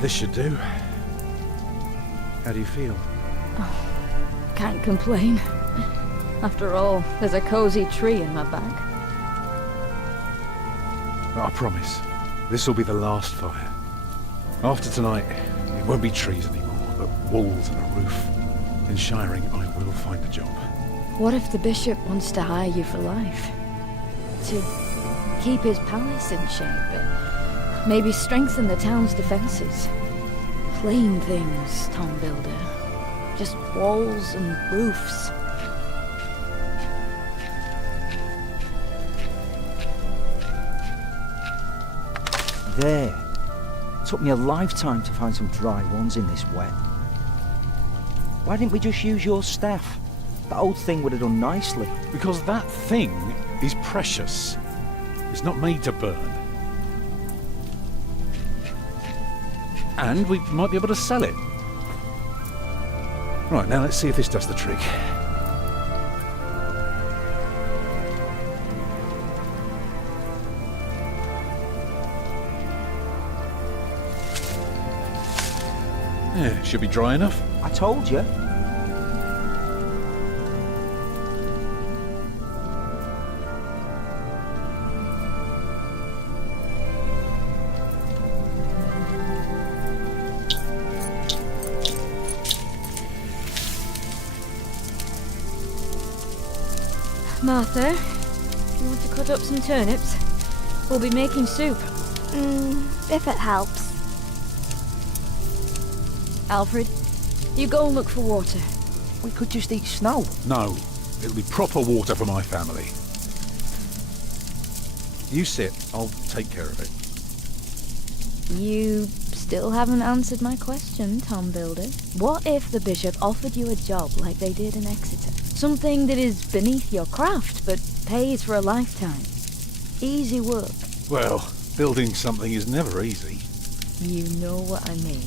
This should do. How do you feel? Can't complain. After all, there's a cozy tree in my back. I promise, this will be the last fire. After tonight, it won't be trees anymore, but walls and a roof. In Shiring, I will find a job. What if the bishop wants to hire you for life? To keep his palace in shape, maybe strengthen the town's defenses. Plain things, Tom Builder. Just walls and roofs. There. Took me a lifetime to find some dry ones in this wet. Why didn't we just use your staff? That old thing would have done nicely. Because that thing is precious. It's not made to burn. And we might be able to sell it. Right, now let's see if this does the trick. Yeah, should be dry enough. I told you. Martha, you want to cut up some turnips? We'll be making soup. If it helps. Alfred, you go and look for water. We could just eat snow. No, it'll be proper water for my family. You sit, I'll take care of it. You still haven't answered my question, Tom Builder. What if the bishop offered you a job like they did in Exeter? Something that is beneath your craft, but pays for a lifetime. Easy work. Well, building something is never easy. You know what I mean.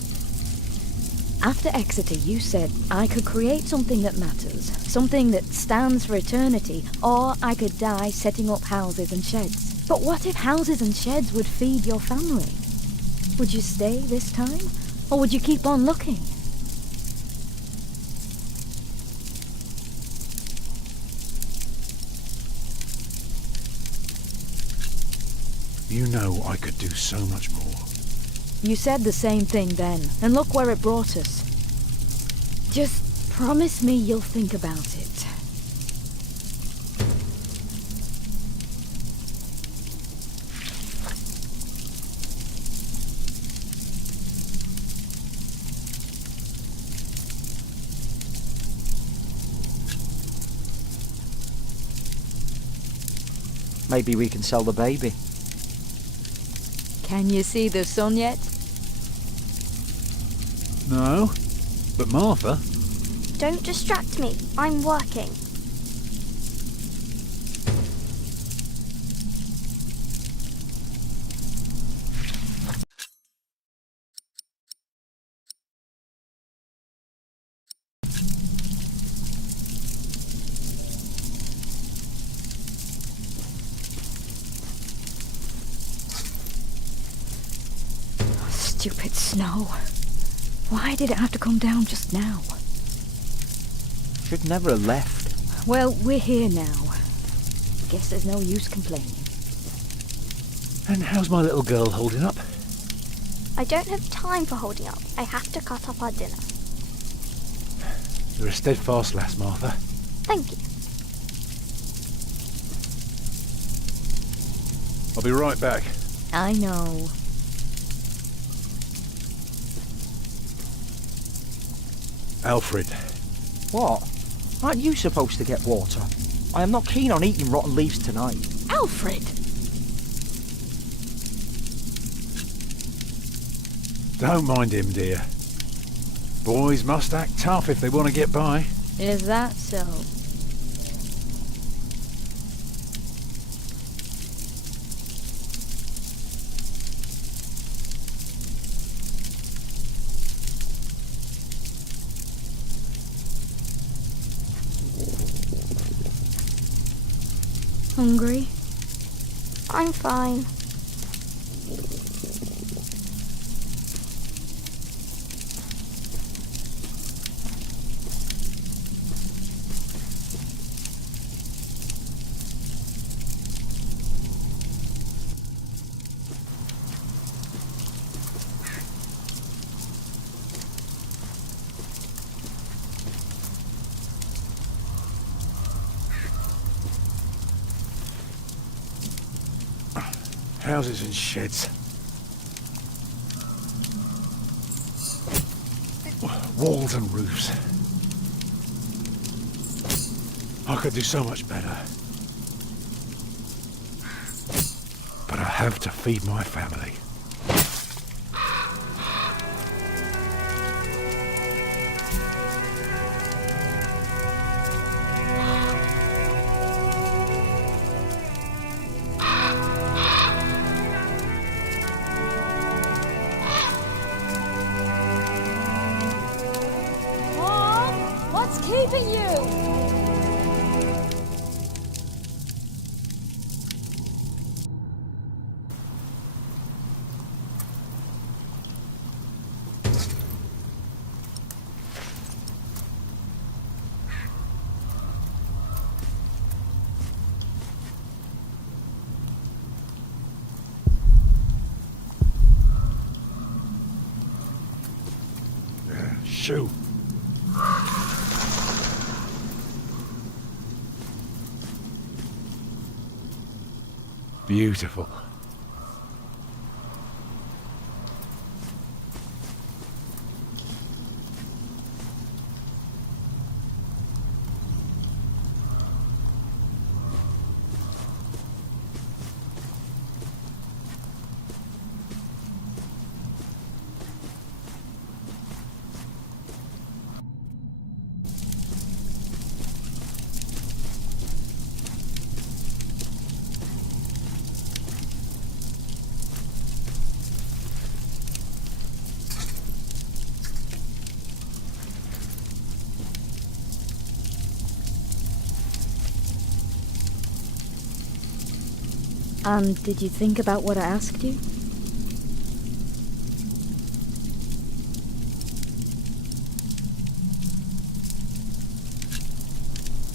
After Exeter, you said I could create something that matters, something that stands for eternity, or I could die setting up houses and sheds. But what if houses and sheds would feed your family? Would you stay this time, or would you keep on looking? You know I could do so much more. You said the same thing then, and look where it brought us. Just promise me you'll think about it. Maybe we can sell the baby. Can you see the sun yet? No, but Martha... Don't distract me. I'm working. Stupid snow. Why did it have to come down just now? Should never have left. Well, we're here now. Guess there's no use complaining. And how's my little girl holding up? I don't have time for holding up. I have to cut up our dinner. You're a steadfast lass, Martha. Thank you. I'll be right back. I know. Alfred. What? Aren't you supposed to get water? I am not keen on eating rotten leaves tonight. Alfred! Don't mind him, dear. Boys must act tough if they want to get by. Is that so? Hungry? I'm fine. Houses and sheds. Walls and roofs. I could do so much better. But I have to feed my family. Mom, what's keeping you? Shoo. Beautiful. And did you think about what I asked you?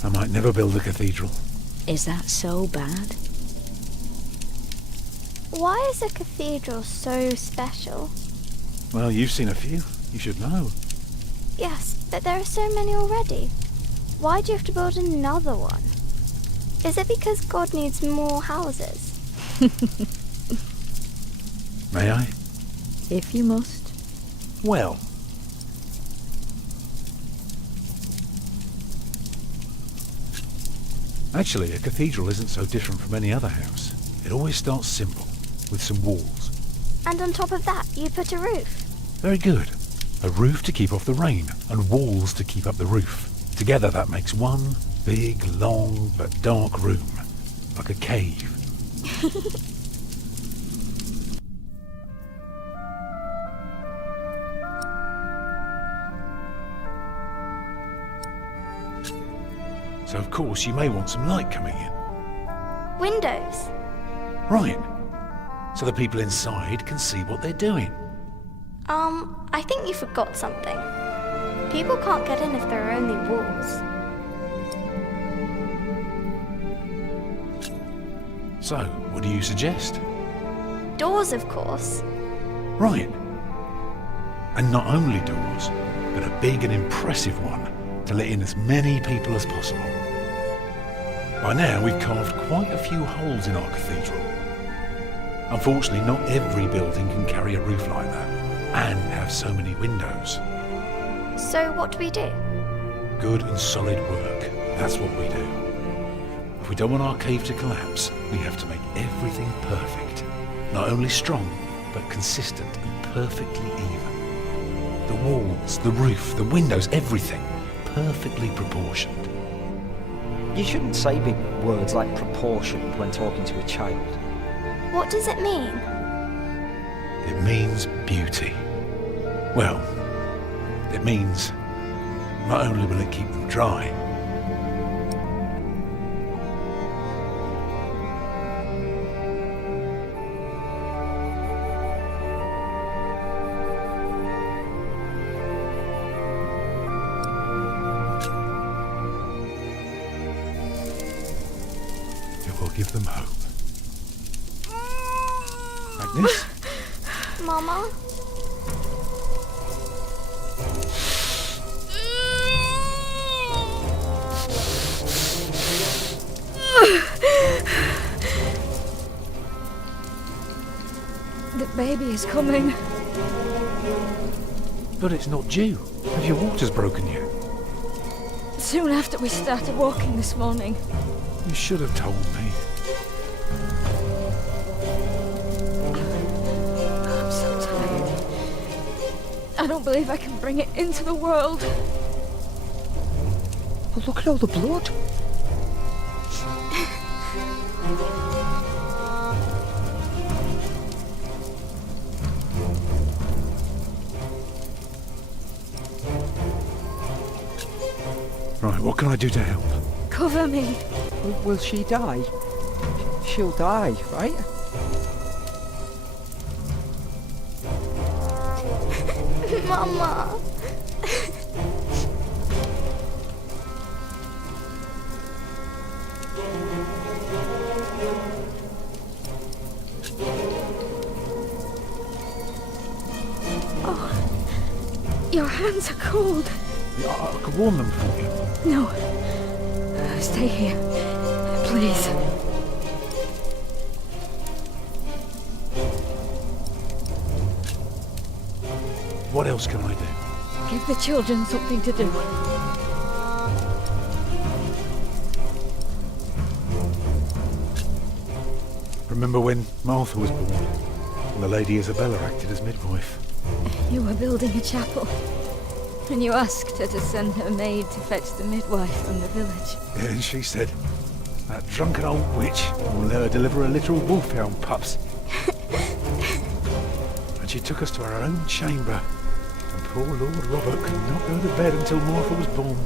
I might never build a cathedral. Is that so bad? Why is a cathedral so special? Well, you've seen a few. You should know. Yes, but there are so many already. Why do you have to build another one? Is it because God needs more houses? May I? If you must. Well. Actually, a cathedral isn't so different from any other house. It always starts simple, with some walls. And on top of that, you put a roof. Very good. A roof to keep off the rain, and walls to keep up the roof. Together that makes one big, long, but dark room. Like a cave. So of course you may want some light coming in. Windows. Right. So the people inside can see what they're doing. I think you forgot something. People can't get in if there are only walls. So, what do you suggest? Doors, of course. Right. And not only doors, but a big and impressive one to let in as many people as possible. By now, we've carved quite a few holes in our cathedral. Unfortunately, not every building can carry a roof like that, and have so many windows. So what do we do? Good and solid work, that's what we do. If we don't want our cave to collapse, we have to make everything perfect. Not only strong, but consistent and perfectly even. The walls, the roof, the windows, everything perfectly proportioned. You shouldn't say big words like proportioned when talking to a child. What does it mean? It means beauty. Well, it means not only will it keep them dry, it will give them hope. Agnes? Mama? baby is coming. But it's not due. Have your waters broken yet? Soon after we started walking this morning. You should have told me. I'm so tired. I don't believe I can bring it into the world. Oh, look at all the blood. Right, what can I do to help? Cover me. Will she die? She'll die, right? Mama. Oh, your hands are cold. I could warm them for you. No. Stay here. Please. What else can I do? Give the children something to do. Remember when Martha was born? And the Lady Isabella acted as midwife. You were building a chapel. And you asked her to send her maid to fetch the midwife from the village. Yeah, and she said, that drunken old witch will let her deliver a literal wolfhound pups. And she took us to our own chamber. And poor Lord Robert could not go to bed until Martha was born.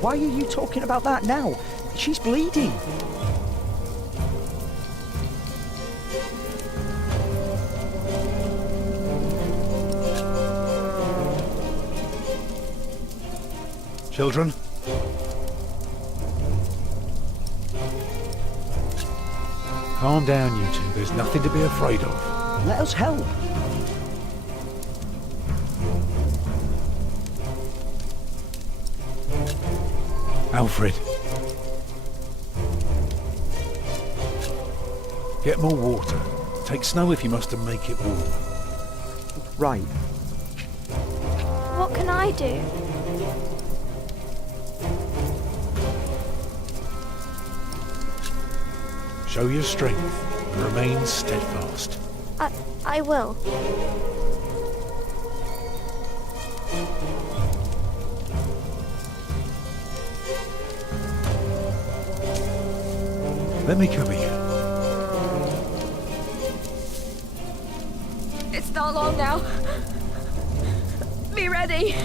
Why are you talking about that now? She's bleeding. Children? Calm down, you two. There's nothing to be afraid of. Let us help. Alfred. Get more water. Take snow if you must and make it warm. Right. What can I do? Show your strength and remain steadfast. I will. Let me cover you. It's not long now. Be ready.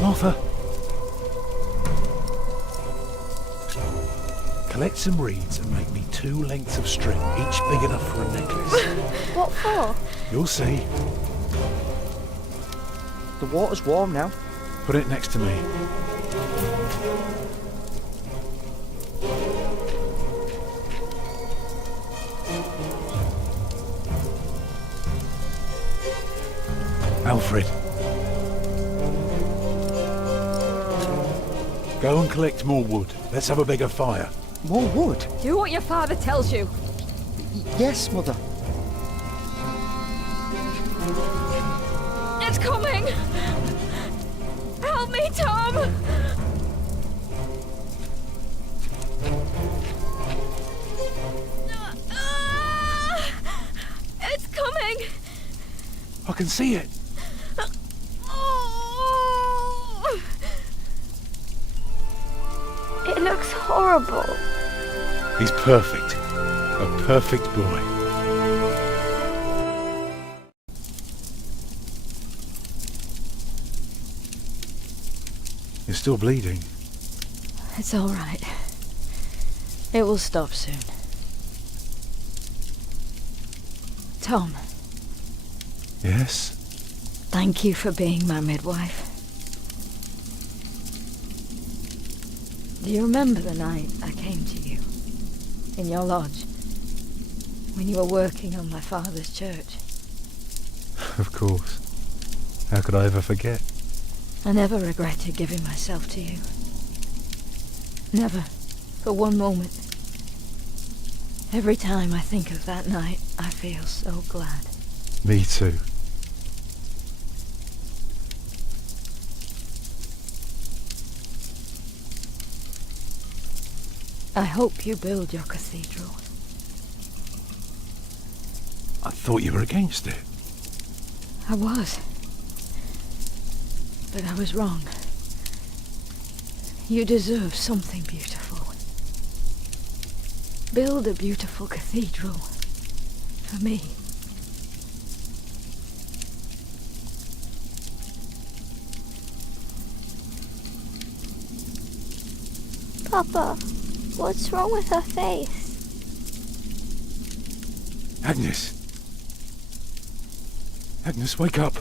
Martha. Collect some reeds and make me 2 lengths of string, each big enough for a necklace. What for? You'll see. The water's warm now. Put it next to me. Alfred. Go and collect more wood. Let's have a bigger fire. More wood? Do what your father tells you. Yes, Mother. It's coming. Help me, Tom. It's coming. I can see it. Oh. It looks horrible. He's perfect. A perfect boy. You're still bleeding. It's all right. It will stop soon. Tom, Yes? thank you for being my midwife. Do you remember the night I came to you? In your lodge? when you were working on my father's church. Of course. How could I ever forget? I never regretted giving myself to you. Never, for one moment. Every time I think of that night, I feel so glad. Me too. I hope you build your cathedral. I thought you were against it. I was. But I was wrong. You deserve something beautiful. Build a beautiful cathedral. For me. Papa, what's wrong with her face? Agnes! Agnes, wake up!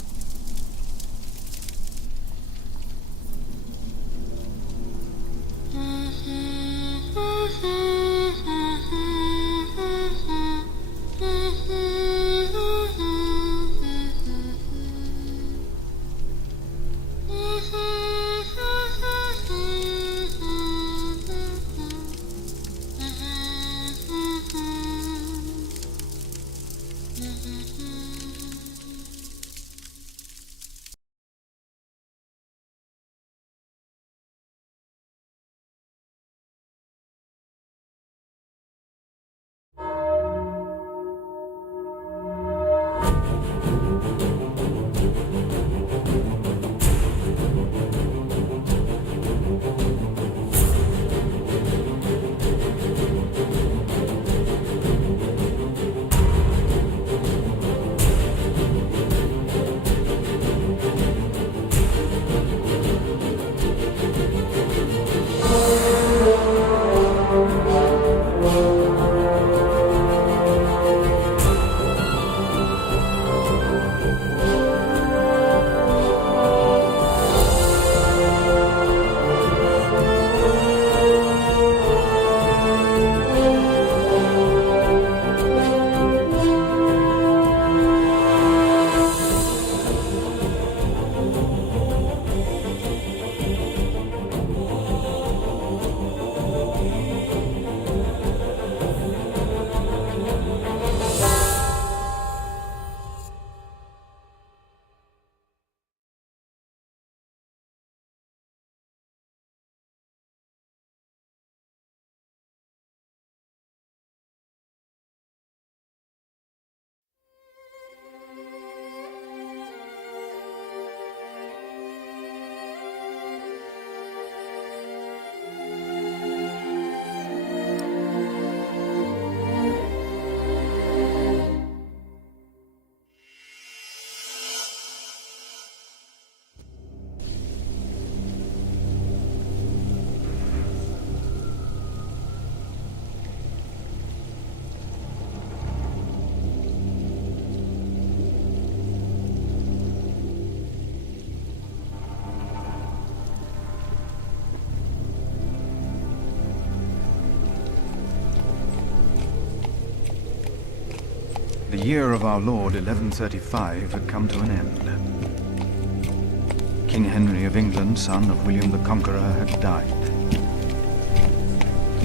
The year of our Lord 1135 had come to an end. King Henry of England, son of William the Conqueror, had died.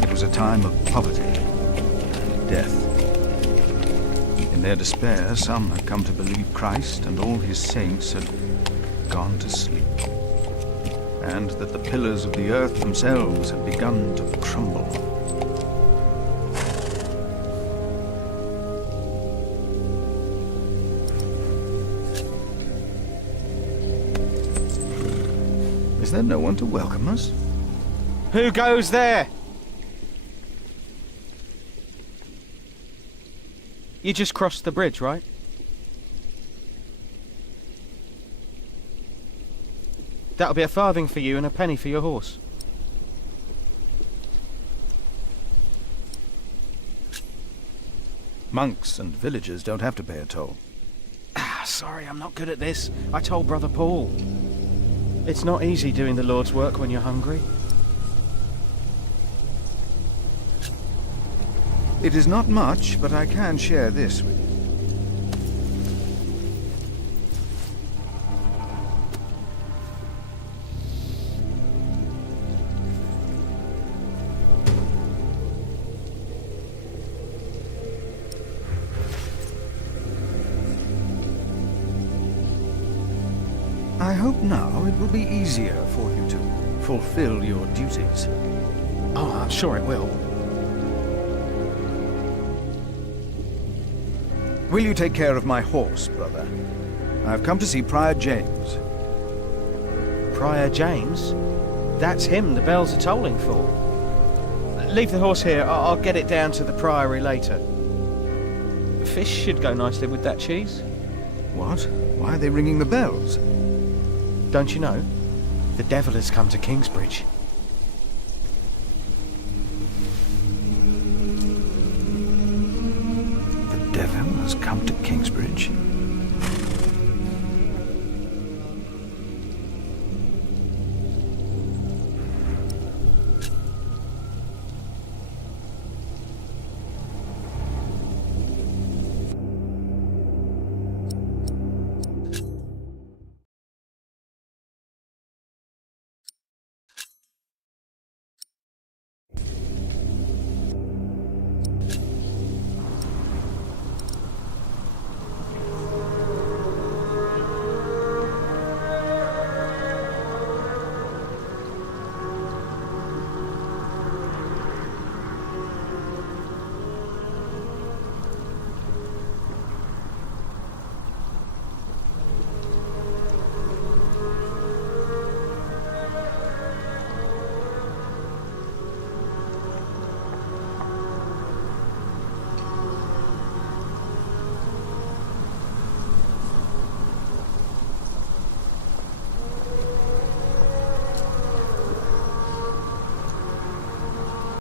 It was a time of poverty and death. In their despair, some had come to believe Christ and all his saints had gone to sleep, and that the pillars of the earth themselves had begun to crumble. Is there no one to welcome us? Who goes there? You just crossed the bridge, right? That'll be a farthing for you and a penny for your horse. Monks and villagers don't have to pay a toll. Sorry, I'm not good at this. I told Brother Paul. It's not easy doing the Lord's work when you're hungry. It is not much, but I can share this with you. I hope now it will be easier for you to fulfill your duties. Oh, I'm sure it will. Will you take care of my horse, brother? I've come to see Prior James. Prior James? That's him the bells are tolling for. Leave the horse here. I'll get it down to the priory later. Fish should go nicely with that cheese. What? Why are they ringing the bells? Don't you know? The devil has come to Kingsbridge. The devil has come to Kingsbridge?